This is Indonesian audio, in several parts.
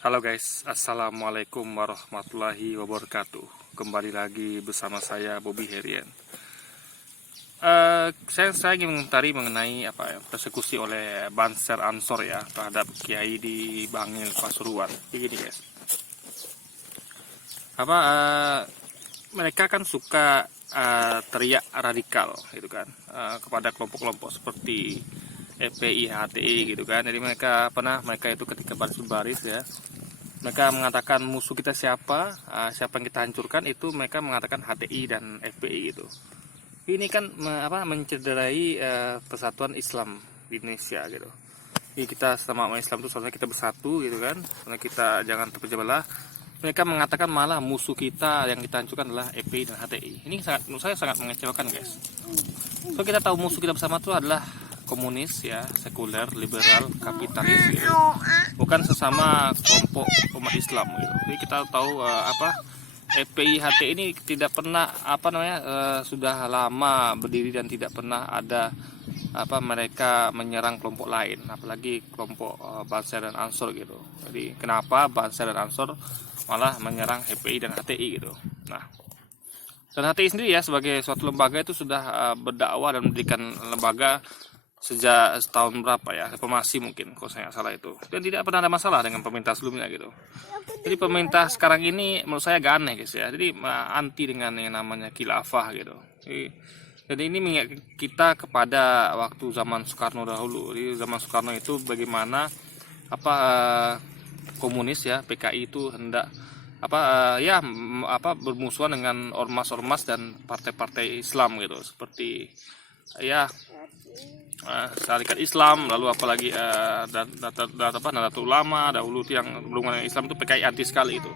Halo guys, Assalamualaikum warahmatullahi wabarakatuh. Kembali lagi bersama saya Bobby Herian. Saya ingin mengomentari mengenai persekusi oleh Banser Ansor ya terhadap Kiai di Bangil Pasuruan. Begini guys, mereka kan suka teriak radikal gitu kan, kepada kelompok-kelompok seperti FPI, HTI gitu kan. Jadi mereka itu ketika baris-baris ya, mereka mengatakan musuh kita siapa, siapa yang kita hancurkan, itu mereka mengatakan HTI dan FPI gitu. Ini kan mencederai persatuan Islam di Indonesia gitu. Jadi kita sama umat Islam itu seharusnya kita bersatu gitu kan, karena kita jangan terpecah belah. Mereka mengatakan malah musuh kita yang kita hancurkan adalah FPI dan HTI. Ini menurut saya sangat mengecewakan guys. So kita tahu musuh kita bersama itu adalah komunis ya, sekuler, liberal, kapitalis gitu. Bukan sesama kelompok umat Islam gitu. Jadi kita tahu FPI HTI ini tidak pernah sudah lama berdiri dan tidak pernah ada mereka menyerang kelompok lain, apalagi kelompok Banser dan Ansor gitu. Jadi kenapa Banser dan Ansor malah menyerang FPI dan HTI gitu. Nah, dan HTI sendiri ya sebagai suatu lembaga itu sudah berdakwah dan mendirikan lembaga sejak setahun berapa ya, reformasi mungkin kalau saya nggak salah itu, dan tidak pernah ada masalah dengan pemerintah sebelumnya gitu. Jadi pemerintah sekarang ini menurut saya agak aneh guys ya, jadi anti dengan yang namanya khilafah gitu. Jadi ini mengingat kita kepada waktu zaman Soekarno dahulu. Di zaman Soekarno itu bagaimana komunis ya, PKI itu hendak bermusuhan dengan ormas-ormas dan partai-partai Islam gitu, seperti ya Syarikat Islam, lalu apalagi Nahdlatul Ulama dahulu itu yang berhubungan dengan Islam, itu PKI anti sekali itu.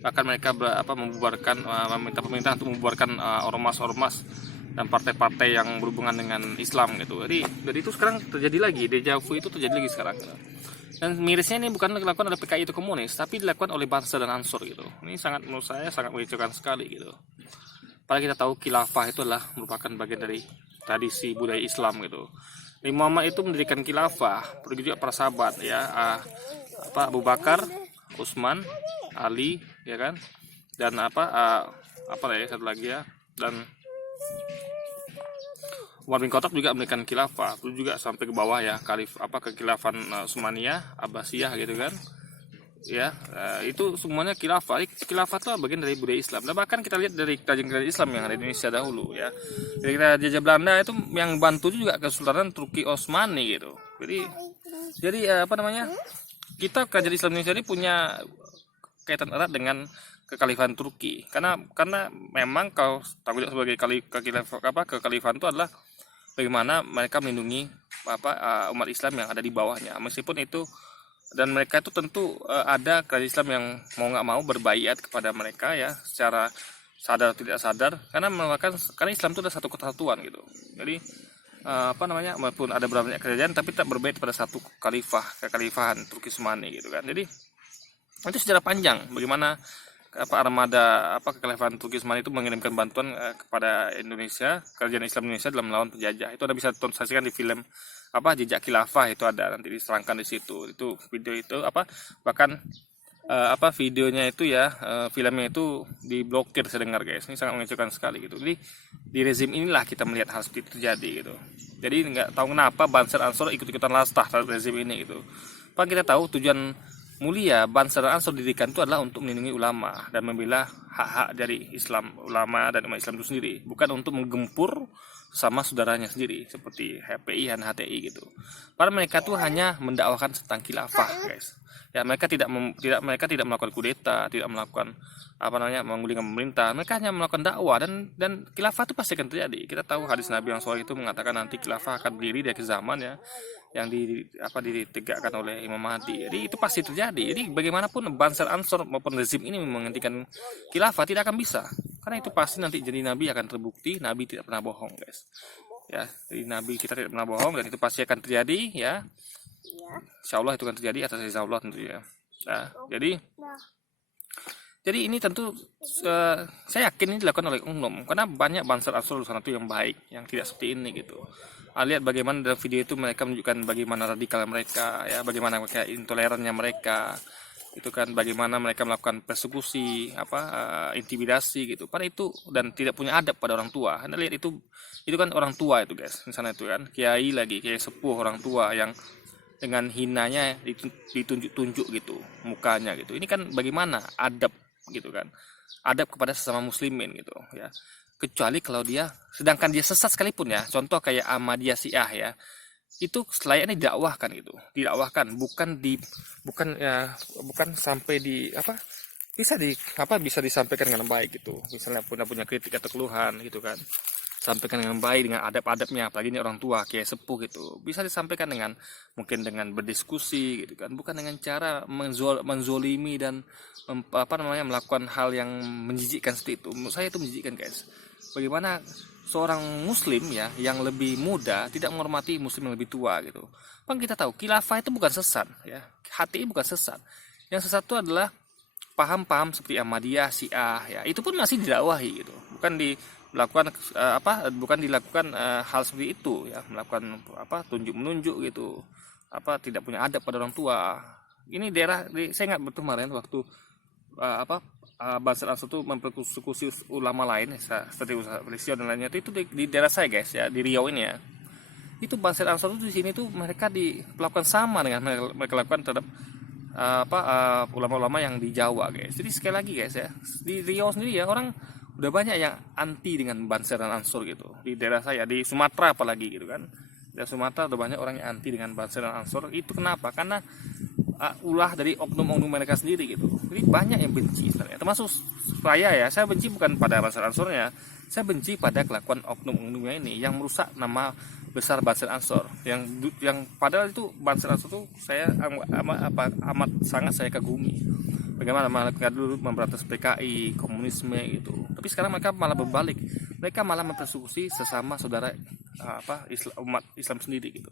Bahkan mereka membubarkan, meminta pemerintah untuk membubarkan ormas-ormas dan partai-partai yang berhubungan dengan Islam gitu. Jadi itu sekarang terjadi lagi, deja vu itu terjadi lagi sekarang gitu. Dan mirisnya ini bukan dilakukan oleh PKI itu komunis, tapi dilakukan oleh Banser dan Ansor gitu. Ini menurut saya sangat mengecewakan sekali gitu. Padahal kita tahu khilafah itu adalah merupakan bagian dari tradisi budaya Islam gitu. Nabi Muhammad itu mendirikan khilafah, begitu juga para sahabat ya, Abu Bakar, Utsman, Ali ya kan, dan satu lagi ya, dan Umar bin Khattab juga mendirikan khilafah, itu juga sampai ke bawah ya, kekhilafan Utsmaniyah, Abbasiyah gitu kan. Ya, itu semuanya khilafah. Khilafah itu bagian dari budaya Islam. Dan bahkan kita lihat dari kerajaan-kerajaan Islam yang ada di Indonesia dahulu ya. Dari jajah Belanda itu yang bantu juga Kesultanan Turki Osmani gitu. Jadi kita kerajaan Islam Indonesia ini punya kaitan erat dengan kekhalifahan Turki. Karena memang kalau tahu sebagai kekhalifahan itu adalah bagaimana mereka melindungi umat Islam yang ada di bawahnya. Meskipun itu, dan mereka itu tentu ada kerajaan Islam yang mau nggak mau berbaiat kepada mereka ya, secara sadar atau tidak sadar, karena Islam itu ada satu kesatuan gitu. Jadi walaupun ada beberapa banyak kerajaan tapi tak berbaiat pada satu kekhalifahan Turki Utsmani gitu kan. Jadi itu sejarah panjang bagaimana armada kekhalifahan Turki Utsmani itu mengirimkan bantuan kepada Indonesia, kerajaan Islam Indonesia dalam melawan penjajah. Itu Anda bisa saksikan di film Jejak Khilafah, itu ada nanti diterangkan di situ. Itu video itu bahkan videonya itu ya, filmnya itu diblokir saya dengar guys. Ini sangat mengecewakan sekali gitu. Jadi di rezim inilah kita melihat hal seperti itu terjadi gitu. Jadi nggak tahu kenapa Banser Ansor ikut-ikutan lastah terhadap rezim ini gitu. Pak, kita tahu tujuan mulia Banser dan Ansor didirikan itu adalah untuk melindungi ulama dan membela hak-hak dari Islam, ulama dan umat Islam itu sendiri, bukan untuk menggempur sama saudaranya sendiri seperti HPI dan HTI gitu. Padahal mereka tuh hanya mendakwakan tentang khilafah guys. Ya, mereka tidak melakukan kudeta, tidak melakukan menggulingkan pemerintah. Mereka hanya melakukan dakwah, dan khilafah itu pasti akan terjadi. Kita tahu hadis Nabi yang sahih itu mengatakan nanti khilafah akan berdiri dari zaman ya, yang ditegakkan oleh Imam Mahdi. Jadi itu pasti terjadi. Jadi bagaimanapun Banser Ansor maupun rezim ini menghentikan khilafah tidak akan bisa. Karena itu pasti nanti jadi Nabi akan terbukti Nabi tidak pernah bohong guys. Ya, jadi Nabi kita tidak pernah bohong, dan itu pasti akan terjadi ya. Insya Allah itu akan terjadi atas izin Allah tentu ya. Nah, jadi ini tentu saya yakin ini dilakukan oleh umum, karena banyak Banser Ansor sana itu yang baik, yang tidak seperti ini gitu. Lihat bagaimana dalam video itu mereka menunjukkan bagaimana radikal mereka ya, bagaimana mereka intolerannya mereka. itu kan bagaimana mereka melakukan persekusi, intimidasi gitu. Pada itu dan tidak punya adab pada orang tua. Anda lihat itu kan orang tua itu guys, misalnya itu kan kiai lagi, kiai sepuh orang tua yang dengan hinanya ditunjuk-tunjuk gitu mukanya gitu. Ini kan bagaimana adab gitu kan, adab kepada sesama muslimin gitu ya. Kecuali kalau dia sedangkan dia sesat sekalipun ya, contoh kayak Ahmadiyah Syiah ya, itu selayaknya didakwahkan gitu, didakwahkan bukan sampai bisa disampaikan dengan baik gitu. Misalnya punya kritik atau keluhan gitu kan, sampaikan dengan baik dengan adab-adabnya, apalagi ini orang tua kayak sepuh gitu, bisa disampaikan dengan mungkin dengan berdiskusi gitu kan, bukan dengan cara menzolimi dan melakukan hal yang menjijikkan seperti itu. Menurut saya itu menjijikkan guys. Bagaimana seorang muslim ya yang lebih muda tidak menghormati muslim yang lebih tua gitu. Kan kita tahu khilafah itu bukan sesat ya, HTI bukan sesat. Yang sesat itu adalah paham-paham seperti Ahmadiyah, Syiah ya, itu pun masih didakwahi gitu, bukan dilakukan hal seperti itu ya, melakukan tunjuk menunjuk gitu, tidak punya adab pada orang tua. Ini saya ingat betul kemarin waktu Bansar Ansor itu mempersekusi ulama lain seperti Ustaz Feliciano dan lainnya, itu di daerah saya guys ya, di Riau ini ya. Itu Bansar Ansor itu di sini tuh mereka dilakukan sama dengan mereka lakukan terhadap ulama-ulama yang di Jawa guys. Jadi sekali lagi guys ya, di Riau sendiri ya orang udah banyak yang anti dengan Bansar dan Ansor gitu. Di daerah saya di Sumatera apalagi gitu kan, di Sumatera udah banyak orang yang anti dengan Bansar dan Ansor. Itu kenapa? Karena ulah dari oknum-oknum mereka sendiri gitu. Jadi banyak yang benci sebenarnya, termasuk saya benci bukan pada Bansar Ansornya, saya benci pada kelakuan oknum-oknumnya ini yang merusak nama besar Bansar Ansor, yang padahal itu Bansar Ansor itu saya amat sangat saya kagumi. Bagaimana mereka dulu memberantas PKI, komunisme gitu. Tapi sekarang mereka malah berbalik. Mereka malah mempersekusi sesama saudara umat Islam sendiri gitu.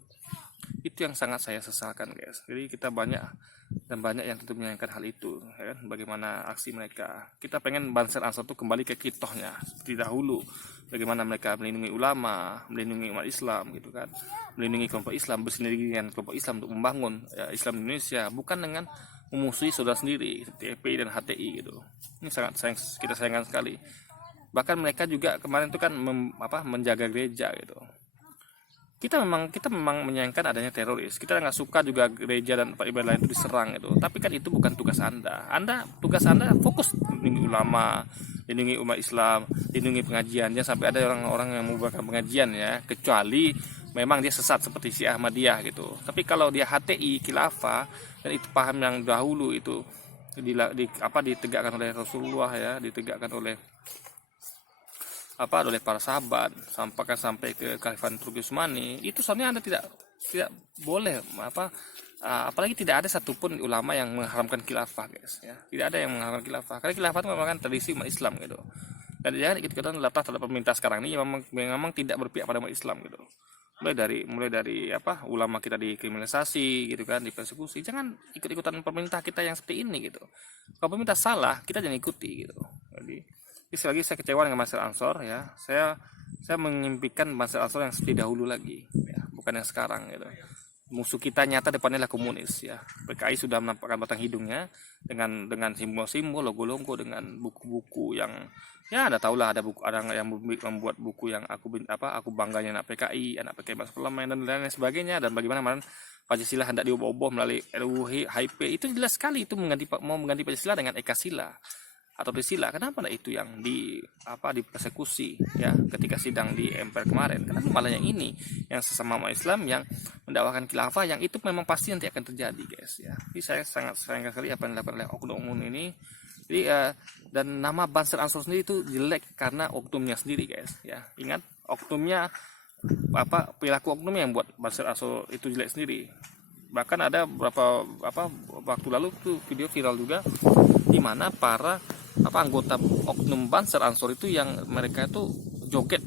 Itu yang sangat saya sesalkan guys. Jadi kita banyak yang tentu menyayangkan hal itu ya kan? Bagaimana aksi mereka. Kita pengen Bansar Ansor itu kembali ke kitohnya seperti dahulu. Bagaimana mereka melindungi ulama, melindungi umat Islam gitu kan, melindungi kelompok Islam, bersendiri dengan kelompok Islam untuk membangun Islam di Indonesia, bukan dengan memusuhi saudara sendiri seperti FPI dan HTI gitu. Ini sangat kita sayangkan sekali. Bahkan mereka juga kemarin itu kan menjaga gereja gitu. Kita memang menyayangkan adanya teroris. Kita nggak suka juga gereja dan tempat ibadah lain itu diserang itu. Tapi kan itu bukan tugas Anda. Tugas Anda fokus lindungi ulama, lindungi umat Islam, lindungi pengajian. Jangan sampai ada orang-orang yang membubarkan pengajian ya, kecuali memang dia sesat seperti si Ahmadiyah gitu. Tapi kalau dia HTI, khilafah, dan itu paham yang dahulu itu ditegakkan oleh Rasulullah ya, ditegakkan oleh para sahabat sampai ke Khalifah Turki Utsmani, itu sebenarnya Anda tidak boleh apalagi tidak ada satupun ulama yang mengharamkan khilafah guys ya. Tidak ada yang mengharamkan khilafah, karena khilafah itu merupakan tradisi umat Islam gitu. Dan jangan ikut-ikutan lepas terhadap pemerintah sekarang ini memang tidak berpihak pada umat Islam gitu. Mulai dari ulama kita dikriminalisasi gitu kan, dipersekusi. Jangan ikut-ikutan pemerintah kita yang seperti ini gitu. Kalau pemerintah salah, kita jangan ikuti gitu. Jadi sekali lagi saya kecewa dengan Bansar Ansor ya. Saya mengimpikan Bansar Ansor yang seperti dahulu lagi ya, bukan yang sekarang gitu. Musuh kita nyata depannya adalah komunis ya. PKI sudah menampakkan batang hidungnya dengan simbol-simbol, logo-logo, dengan buku-buku yang ya Anda tahulah, ada yang membuat buku yang aku bangganya anak PKI masuk parlemen dan lain sebagainya. Dan bagaimana kemarin Pancasila hendak diubah-ubah melalui RUU HIP, itu jelas sekali itu mau mengganti Pancasila dengan Ekasila atau Trisila. Kenapa itu yang dipersekusi ya ketika sidang di MPR kemarin? Kenapa malah yang ini, yang sesama umat Islam yang mendakwakan khilafah, yang itu memang pasti nanti akan terjadi guys ya. Jadi saya sangat sayang sekali apa yang dilakukan oleh oknum ini. Jadi dan nama Bansar Ansor sendiri itu jelek karena oknumnya sendiri guys ya. Ingat, oknumnya perilaku oknumnya yang buat Bansar Ansor itu jelek sendiri. Bahkan ada beberapa waktu lalu tuh video viral juga di mana para anggota oknum Bansar Ansor itu yang mereka itu joget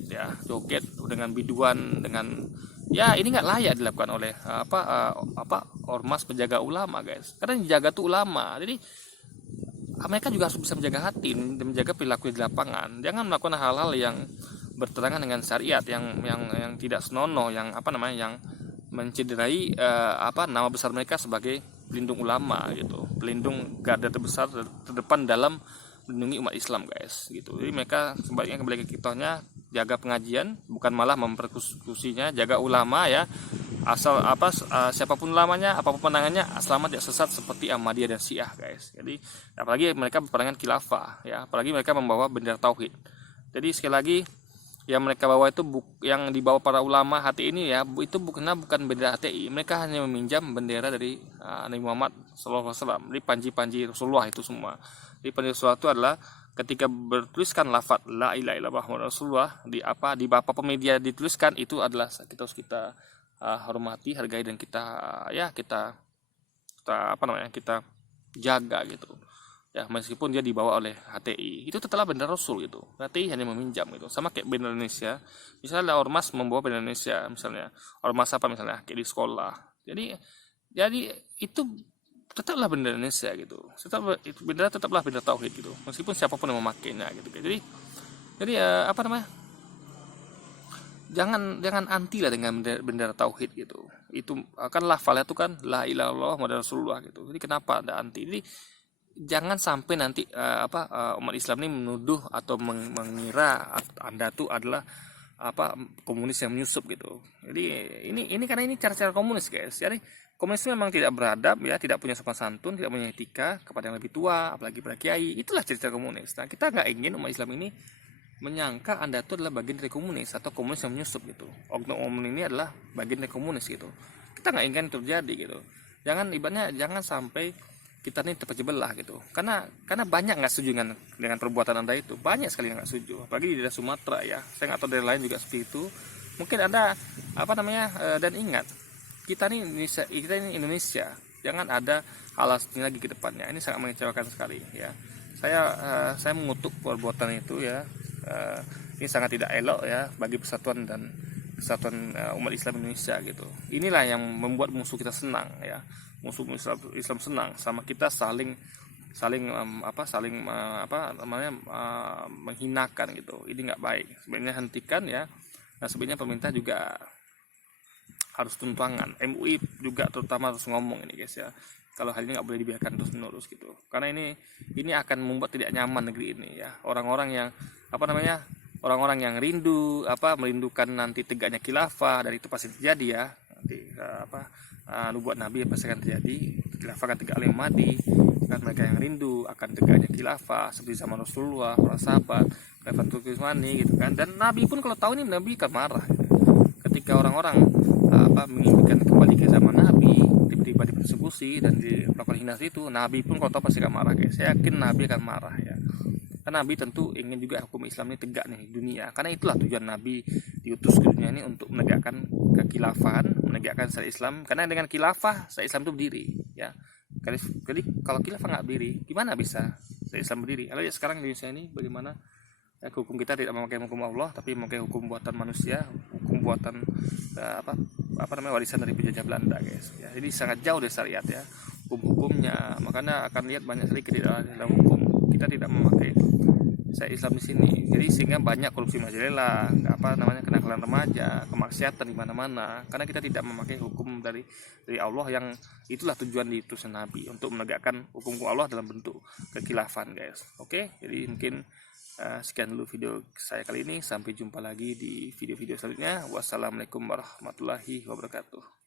dengan biduan, dengan ya ini nggak layak dilakukan oleh ormas penjaga ulama guys. Karena yang dijaga tuh ulama. Jadi mereka juga harus bisa menjaga hati, menjaga perilaku di lapangan. Jangan melakukan hal-hal yang bertentangan dengan syariat, yang tidak senonoh, yang yang mencederai nama besar mereka sebagai pelindung ulama gitu, pelindung garda terbesar terdepan dalam melindungi umat Islam guys gitu. Jadi mereka sebaiknya kembali ke kitanya, jaga pengajian, bukan malah mempersekusinya, jaga ulama ya, asal siapapun ulamanya, apapun pandangannya, selamat tidak sesat seperti Ahmadiyah dan Syiah guys. Jadi apalagi mereka berpandangan khilafah ya, apalagi mereka membawa bendera tauhid. Jadi sekali lagi, yang mereka bawa itu yang dibawa para ulama HTI ini ya, itu bukan bendera HTI, mereka hanya meminjam bendera dari Nabi Muhammad SAW, dari panji-panji Rasulullah itu semua. Jadi panji Rasulullah itu adalah ketika bertuliskan lafaz la ilaha illallah Muhammad Rasulullah di apapun media dituliskan, itu adalah kita harus hormati, hargai, dan kita kita jaga gitu ya, meskipun dia dibawa oleh HTI, itu tetaplah bendera Rasul gitu. HTI hanya meminjam gitu, sama kayak bendera Indonesia. Misalnya ada ormas membawa bendera Indonesia, misalnya ormas apa misalnya kayak di sekolah, jadi itu tetaplah bendera Indonesia gitu, tetaplah bendera tauhid gitu, meskipun siapapun yang memakainya gitu. Jadi jangan anti lah dengan bendera tauhid gitu. Itu kan lafalnya itu kan la ilaha illallah Muhammadur Rasulullah gitu. Jadi kenapa ada anti? Jadi jangan sampai nanti umat Islam ini menuduh atau mengira Anda tuh adalah komunis yang menyusup gitu. Jadi ini karena ini cara-cara komunis guys. Jadi komunis memang tidak beradab ya, tidak punya sopan santun, tidak punya etika kepada yang lebih tua, apalagi para kiai. Itulah cerita komunis. Nah, kita nggak ingin umat Islam ini menyangka Anda itu adalah bagian dari komunis atau komunis yang menyusup gitu. Oknum ini adalah bagian dari komunis gitu. Kita nggak ingin terjadi gitu. Jangan sampai kita ini terpecah belah gitu. Karena banyak nggak setuju dengan perbuatan Anda itu. Banyak sekali yang nggak setuju. Apalagi di daerah Sumatera ya. Saya nggak tahu daerah lain juga seperti itu. Mungkin Anda dan ingat, kita ini Indonesia. Jangan ada hal seperti lagi ke depannya. Ini sangat mengecewakan sekali ya. Saya mengutuk perbuatan itu ya. Ini sangat tidak elok ya bagi persatuan umat Islam Indonesia gitu. Inilah yang membuat musuh kita senang ya. Musuh Islam senang sama kita saling menghinakan gitu. Ini nggak baik. Sebenarnya hentikan ya. Nah, sebenarnya pemerintah juga harus turun tangan. MUI juga terutama harus ngomong ini guys ya. Kalau hal ini nggak boleh dibiarkan terus menerus gitu. Karena ini akan membuat tidak nyaman negeri ini ya. Orang-orang yang merindukan nanti tegaknya khilafah, dan itu pasti terjadi ya. Nanti nubuat Nabi pasti akan terjadi, khilafah akan tegak oleh Mahdi. Kan mereka yang rindu akan tegaknya khilafah seperti zaman Rasulullah, para sahabat, khilafah Utsmani gitu kan. Dan Nabi pun kalau tahu ini, Nabi akan marah gitu. Ketika orang-orang menginginkan kembali ke zaman Nabi, tiba-tiba dipersekusi dan dilakukan hina itu, Nabi pun kalau tahu pasti akan marah guys. Saya yakin Nabi akan marah ya. Karena Nabi tentu ingin juga hukum Islam ini tegak nih di dunia. Karena itulah tujuan Nabi diutus ke dunia ini, untuk menegakkan kekhilafahan, menegakkan syariat Islam. Karena dengan khilafah syariat Islam itu berdiri ya. Jadi kalau khilafah nggak berdiri, gimana bisa syariat Islam berdiri? Kalau ya sekarang di Indonesia ini bagaimana hukum kita tidak memakai hukum Allah, tapi memakai hukum buatan manusia, hukum buatan warisan dari penjajah Belanda guys ya. Jadi sangat jauh dari syariat ya hukumnya. Makanya akan lihat banyak sekali ketidakadilan dalam hukum. Kita tidak memakai syariat Islam di sini. Jadi sehingga banyak korupsi merajalela, kenakalan remaja, kemaksiatan di mana-mana. Karena kita tidak memakai hukum dari Allah, yang itulah tujuan diutusnya Nabi, untuk menegakkan hukum Allah dalam bentuk kekhilafan guys. Oke, jadi mungkin sekian dulu video saya kali ini. Sampai jumpa lagi di video-video selanjutnya. Wassalamualaikum warahmatullahi wabarakatuh.